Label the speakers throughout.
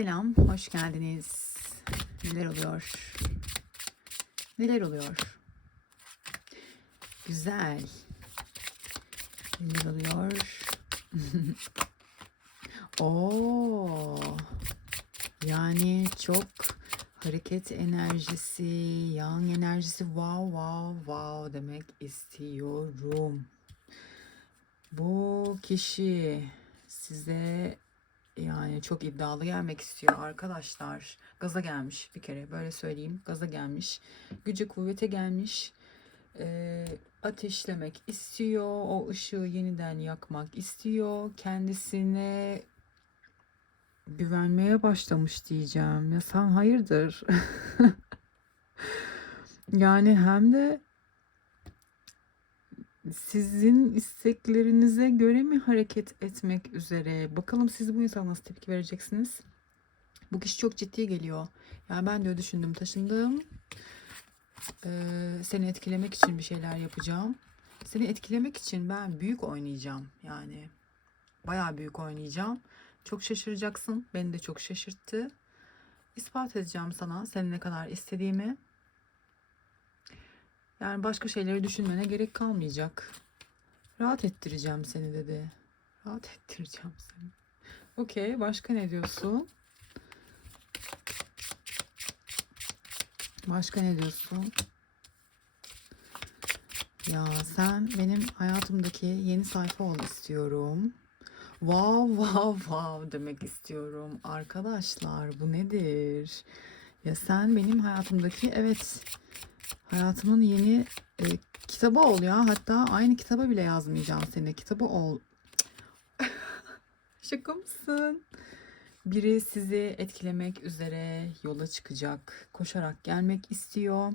Speaker 1: Selam, hoş geldiniz. Neler oluyor? Neler oluyor? Güzel. Neler oluyor? Oo. Yani çok hareket enerjisi, yang enerjisi wow wow wow demek istiyorum. Bu kişi size yani çok iddialı gelmek istiyor arkadaşlar. Gaza gelmiş bir kere böyle söyleyeyim. Gaza gelmiş. Güce kuvvete gelmiş. Ee, ateşlemek istiyor. O ışığı yeniden yakmak istiyor. Kendisine güvenmeye başlamış diyeceğim. Ya sen hayırdır? yani hem de sizin isteklerinize göre mi hareket etmek üzere? Bakalım siz bu insana nasıl tepki vereceksiniz? Bu kişi çok ciddi geliyor. Yani ben de düşündüm, taşındım. Ee, seni etkilemek için bir şeyler yapacağım. Seni etkilemek için ben büyük oynayacağım. Yani bayağı büyük oynayacağım. Çok şaşıracaksın. Beni de çok şaşırttı. İspat edeceğim sana seni ne kadar istediğimi. Yani başka şeyleri düşünmene gerek kalmayacak. Rahat ettireceğim seni dedi. Rahat ettireceğim seni. Okey. Başka ne diyorsun? Başka ne diyorsun? Ya sen benim hayatımdaki yeni sayfa ol istiyorum. Wow wow wow demek istiyorum. Arkadaşlar bu nedir? Ya sen benim hayatımdaki evet hayatımın yeni e, kitabı ol ya. Hatta aynı kitaba bile yazmayacağım seni. Kitabı ol. Şaka mısın? Biri sizi etkilemek üzere yola çıkacak. Koşarak gelmek istiyor.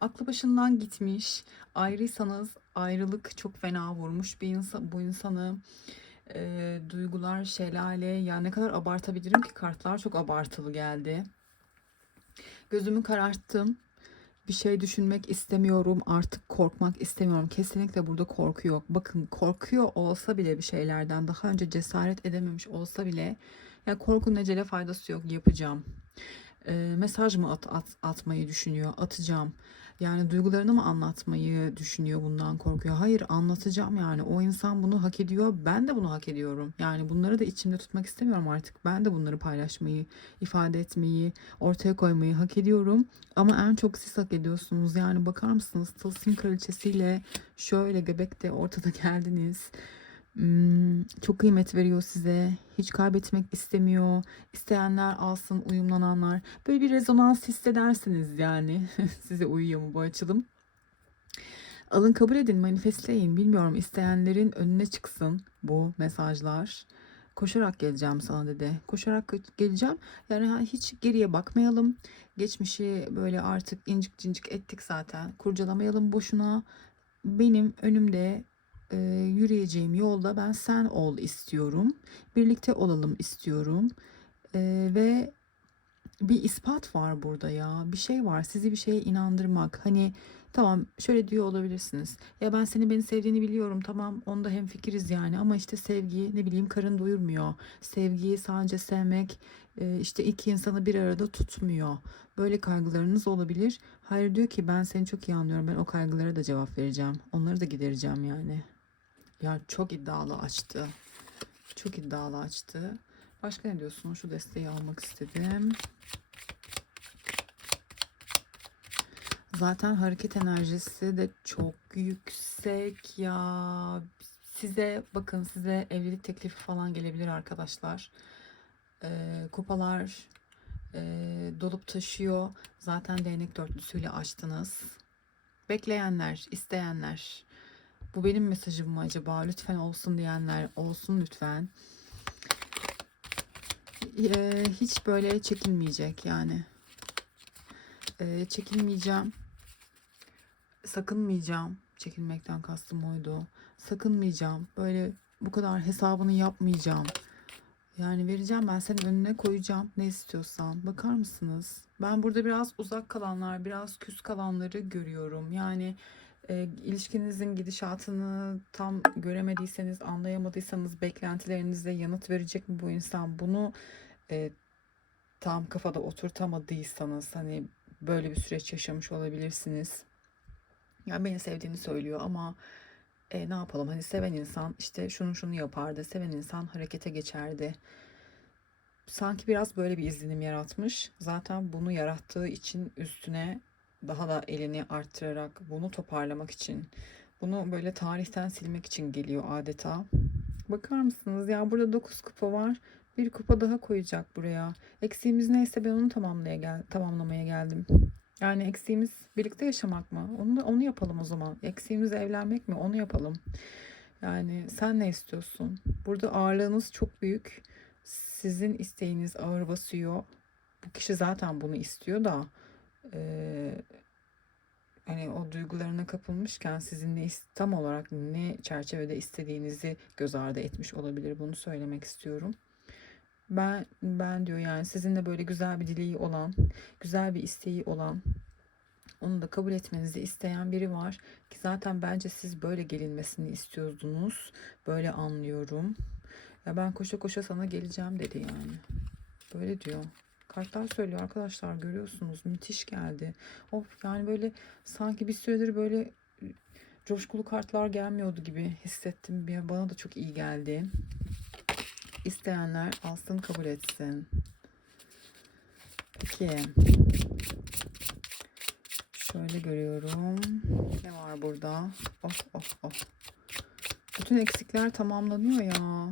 Speaker 1: Aklı başından gitmiş. Ayrıysanız ayrılık çok fena vurmuş bir insan, bu insanı. E, duygular şelale. Yani ne kadar abartabilirim ki kartlar çok abartılı geldi. Gözümü kararttım bir şey düşünmek istemiyorum artık korkmak istemiyorum. Kesinlikle burada korku yok. Bakın korkuyor olsa bile bir şeylerden daha önce cesaret edememiş olsa bile ya korkunun ecele faydası yok yapacağım. E, mesaj mı at, at, atmayı düşünüyor? Atacağım yani duygularını mı anlatmayı düşünüyor bundan korkuyor? Hayır anlatacağım yani. O insan bunu hak ediyor. Ben de bunu hak ediyorum. Yani bunları da içimde tutmak istemiyorum artık. Ben de bunları paylaşmayı ifade etmeyi ortaya koymayı hak ediyorum. Ama en çok siz hak ediyorsunuz. Yani bakar mısınız? Tılsım kraliçesiyle şöyle göbekte ortada geldiniz çok kıymet veriyor size. Hiç kaybetmek istemiyor. İsteyenler alsın, uyumlananlar. Böyle bir rezonans hissedersiniz yani. Size uyuyor mu bu açılım? Alın kabul edin, manifestleyin. Bilmiyorum isteyenlerin önüne çıksın bu mesajlar. Koşarak geleceğim sana dedi. Koşarak geleceğim. Yani hiç geriye bakmayalım. Geçmişi böyle artık incik cincik ettik zaten. Kurcalamayalım boşuna. Benim önümde e, yürüyeceğim yolda ben sen ol istiyorum. Birlikte olalım istiyorum. E, ve bir ispat var burada ya. Bir şey var. Sizi bir şeye inandırmak. Hani tamam şöyle diyor olabilirsiniz. Ya ben seni beni sevdiğini biliyorum. Tamam onda hem fikiriz yani. Ama işte sevgi ne bileyim karın doyurmuyor. Sevgiyi sadece sevmek e, işte iki insanı bir arada tutmuyor. Böyle kaygılarınız olabilir. Hayır diyor ki ben seni çok iyi anlıyorum. Ben o kaygılara da cevap vereceğim. Onları da gidereceğim yani. Ya çok iddialı açtı. Çok iddialı açtı. Başka ne diyorsun? Şu desteği almak istedim. Zaten hareket enerjisi de çok yüksek ya. Size bakın size evlilik teklifi falan gelebilir arkadaşlar. Ee, kupalar e, dolup taşıyor. Zaten değnek dörtlüsüyle açtınız. Bekleyenler, isteyenler. Bu benim mesajım mı acaba? Lütfen olsun diyenler olsun lütfen. Ee, hiç böyle çekinmeyecek yani. Ee, çekinmeyeceğim. Sakınmayacağım. Çekinmekten kastım oydu. Sakınmayacağım. Böyle bu kadar hesabını yapmayacağım. Yani vereceğim ben senin önüne koyacağım ne istiyorsan. Bakar mısınız? Ben burada biraz uzak kalanlar, biraz küs kalanları görüyorum. Yani e, ilişkinizin gidişatını tam göremediyseniz, anlayamadıysanız beklentilerinizle yanıt verecek mi bu insan? Bunu e, tam kafada oturtamadıysanız hani böyle bir süreç yaşamış olabilirsiniz. Ya beni sevdiğini söylüyor ama e, ne yapalım hani seven insan işte şunu şunu yapardı. Seven insan harekete geçerdi. Sanki biraz böyle bir izlenim yaratmış. Zaten bunu yarattığı için üstüne daha da elini arttırarak bunu toparlamak için bunu böyle tarihten silmek için geliyor adeta. Bakar mısınız ya burada 9 kupa var. Bir kupa daha koyacak buraya. Eksiğimiz neyse ben onu tamamlaya gel tamamlamaya geldim. Yani eksiğimiz birlikte yaşamak mı? Onu da onu yapalım o zaman. Eksiğimiz evlenmek mi? Onu yapalım. Yani sen ne istiyorsun? Burada ağırlığınız çok büyük. Sizin isteğiniz ağır basıyor. Bu kişi zaten bunu istiyor da eee, hani o duygularına kapılmışken sizin ne tam olarak ne çerçevede istediğinizi göz ardı etmiş olabilir. Bunu söylemek istiyorum. Ben ben diyor yani sizinle böyle güzel bir dileği olan, güzel bir isteği olan, onu da kabul etmenizi isteyen biri var ki zaten bence siz böyle gelinmesini istiyordunuz. Böyle anlıyorum. Ya ben koşa koşa sana geleceğim dedi yani. Böyle diyor. Kartlar söylüyor arkadaşlar görüyorsunuz müthiş geldi. Of yani böyle sanki bir süredir böyle coşkulu kartlar gelmiyordu gibi hissettim. Bana da çok iyi geldi. İsteyenler alsın kabul etsin. Peki. Şöyle görüyorum. Ne var burada? Oh oh oh. Bütün eksikler tamamlanıyor ya.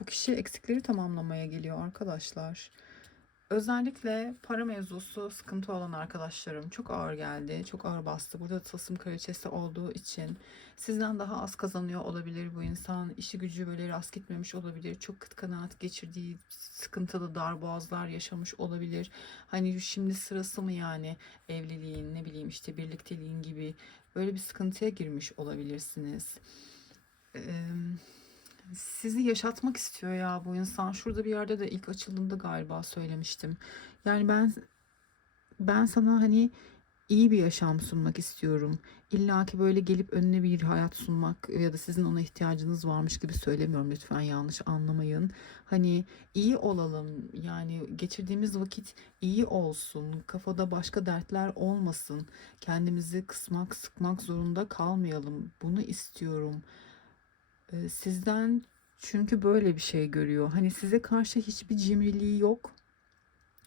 Speaker 1: Bu kişi eksikleri tamamlamaya geliyor arkadaşlar. Özellikle para mevzusu sıkıntı olan arkadaşlarım çok ağır geldi. Çok ağır bastı. Burada tılsım kraliçesi olduğu için sizden daha az kazanıyor olabilir bu insan. İşi gücü böyle rast gitmemiş olabilir. Çok kıt kanaat geçirdiği sıkıntılı darboğazlar yaşamış olabilir. Hani şimdi sırası mı yani evliliğin ne bileyim işte birlikteliğin gibi böyle bir sıkıntıya girmiş olabilirsiniz. Eee sizi yaşatmak istiyor ya bu insan. Şurada bir yerde de ilk açıldığında galiba söylemiştim. Yani ben ben sana hani iyi bir yaşam sunmak istiyorum. İlla ki böyle gelip önüne bir hayat sunmak ya da sizin ona ihtiyacınız varmış gibi söylemiyorum lütfen yanlış anlamayın. Hani iyi olalım yani geçirdiğimiz vakit iyi olsun. Kafada başka dertler olmasın. Kendimizi kısmak sıkmak zorunda kalmayalım. Bunu istiyorum. Sizden çünkü böyle bir şey görüyor. Hani size karşı hiçbir cimriliği yok.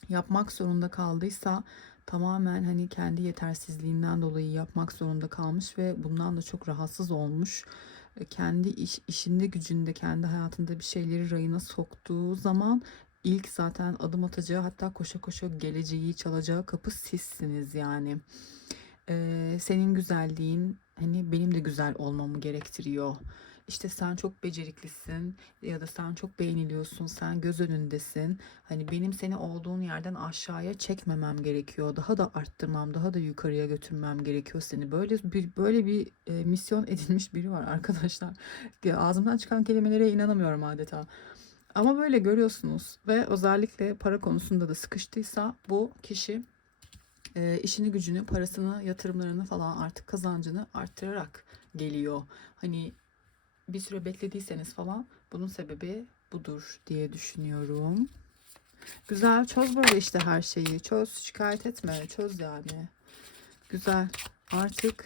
Speaker 1: Yapmak zorunda kaldıysa tamamen hani kendi yetersizliğinden dolayı yapmak zorunda kalmış ve bundan da çok rahatsız olmuş. Kendi iş, işinde gücünde, kendi hayatında bir şeyleri rayına soktuğu zaman ilk zaten adım atacağı hatta koşa koşa geleceği çalacağı kapı sizsiniz yani. Ee, senin güzelliğin hani benim de güzel olmamı gerektiriyor. İşte sen çok beceriklisin ya da sen çok beğeniliyorsun, sen göz önündesin. Hani benim seni olduğun yerden aşağıya çekmemem gerekiyor. Daha da arttırmam, daha da yukarıya götürmem gerekiyor seni. Böyle bir böyle bir e, misyon edilmiş biri var arkadaşlar. Ağzımdan çıkan kelimelere inanamıyorum adeta. Ama böyle görüyorsunuz ve özellikle para konusunda da sıkıştıysa bu kişi e, işini gücünü, parasını, yatırımlarını falan artık kazancını arttırarak geliyor. Hani bir süre beklediyseniz falan bunun sebebi budur diye düşünüyorum. Güzel çöz böyle işte her şeyi. Çöz şikayet etme. Çöz yani. Güzel. Artık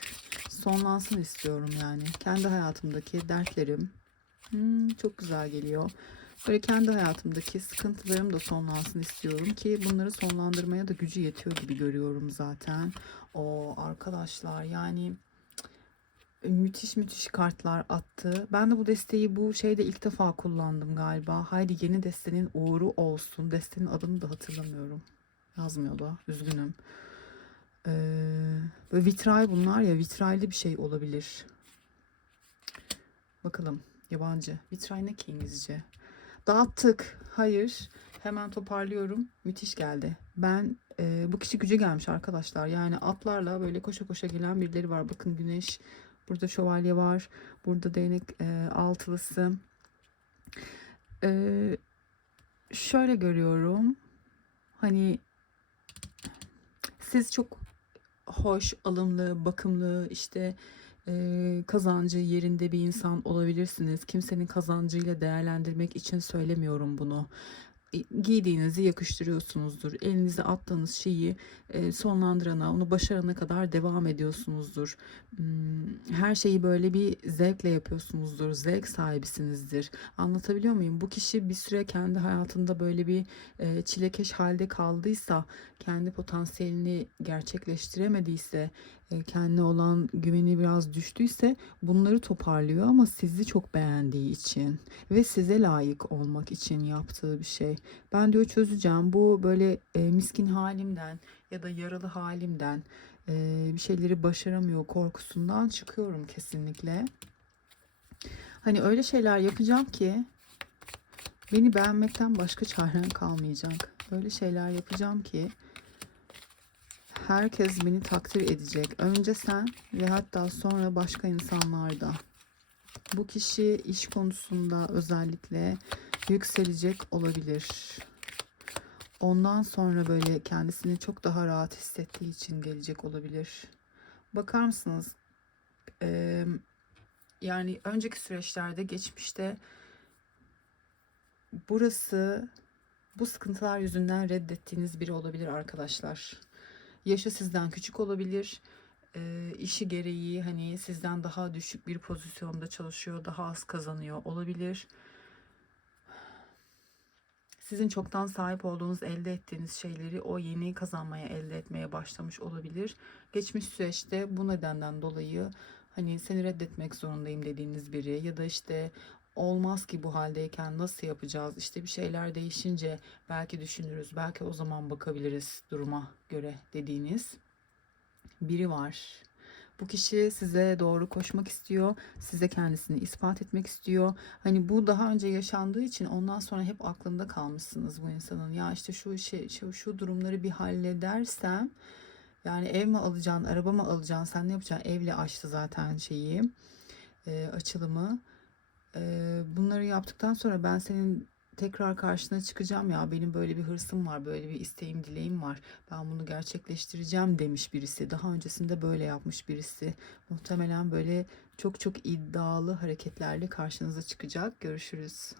Speaker 1: sonlansın istiyorum yani. Kendi hayatımdaki dertlerim hmm, çok güzel geliyor. Böyle kendi hayatımdaki sıkıntılarım da sonlansın istiyorum ki bunları sonlandırmaya da gücü yetiyor gibi görüyorum zaten. O arkadaşlar yani müthiş müthiş kartlar attı. Ben de bu desteği bu şeyde ilk defa kullandım galiba. Haydi yeni destenin uğuru olsun. Destenin adını da hatırlamıyorum. Yazmıyor da. Üzgünüm. Ee, böyle vitray bunlar ya. Vitraylı bir şey olabilir. Bakalım. Yabancı. Vitray ne ki İngilizce? Dağıttık. Hayır. Hemen toparlıyorum. Müthiş geldi. Ben e, bu kişi gücü gelmiş arkadaşlar. Yani atlarla böyle koşa koşa gelen birileri var. Bakın güneş. Burada şövalye var. Burada değnek e, altılısı. E, şöyle görüyorum. Hani siz çok hoş, alımlı, bakımlı, işte e, kazancı yerinde bir insan olabilirsiniz. Kimsenin kazancıyla değerlendirmek için söylemiyorum bunu. E, giydiğinizi yakıştırıyorsunuzdur. Elinize attığınız şeyi e, sonlandırana, onu başarana kadar devam ediyorsunuzdur. Hmm, Her şeyi böyle bir zevkle yapıyorsunuzdur. Zevk sahibisinizdir. Anlatabiliyor muyum? Bu kişi bir süre kendi hayatında böyle bir e, çilekeş halde kaldıysa, kendi potansiyelini gerçekleştiremediyse, kendine olan güveni biraz düştüyse bunları toparlıyor ama sizi çok beğendiği için ve size layık olmak için yaptığı bir şey. Ben diyor çözeceğim. Bu böyle e, miskin halimden ya da yaralı halimden e, bir şeyleri başaramıyor korkusundan çıkıyorum kesinlikle. Hani öyle şeyler yapacağım ki beni beğenmekten başka çaren kalmayacak. Öyle şeyler yapacağım ki herkes beni takdir edecek. Önce sen ve hatta sonra başka insanlar da. Bu kişi iş konusunda özellikle yükselecek olabilir. Ondan sonra böyle kendisini çok daha rahat hissettiği için gelecek olabilir. Bakar mısınız? Ee, yani önceki süreçlerde, geçmişte burası bu sıkıntılar yüzünden reddettiğiniz biri olabilir arkadaşlar. Yaşı sizden küçük olabilir. Ee, işi gereği hani sizden daha düşük bir pozisyonda çalışıyor, daha az kazanıyor olabilir. Sizin çoktan sahip olduğunuz, elde ettiğiniz şeyleri o yeni kazanmaya, elde etmeye başlamış olabilir. Geçmiş süreçte bu nedenden dolayı hani seni reddetmek zorundayım dediğiniz biri ya da işte olmaz ki bu haldeyken nasıl yapacağız? İşte bir şeyler değişince belki düşünürüz, belki o zaman bakabiliriz duruma göre dediğiniz biri var. Bu kişi size doğru koşmak istiyor. Size kendisini ispat etmek istiyor. Hani bu daha önce yaşandığı için ondan sonra hep aklında kalmışsınız bu insanın. Ya işte şu şey şu, şu durumları bir halledersem yani ev mi alacaksın, araba mı alacaksın, sen ne yapacaksın? Evle açtı zaten şeyi, e, açılımı. Bunları yaptıktan sonra ben senin tekrar karşına çıkacağım ya benim böyle bir hırsım var, böyle bir isteğim, dileğim var. Ben bunu gerçekleştireceğim demiş birisi. Daha öncesinde böyle yapmış birisi. Muhtemelen böyle çok çok iddialı hareketlerle karşınıza çıkacak. Görüşürüz.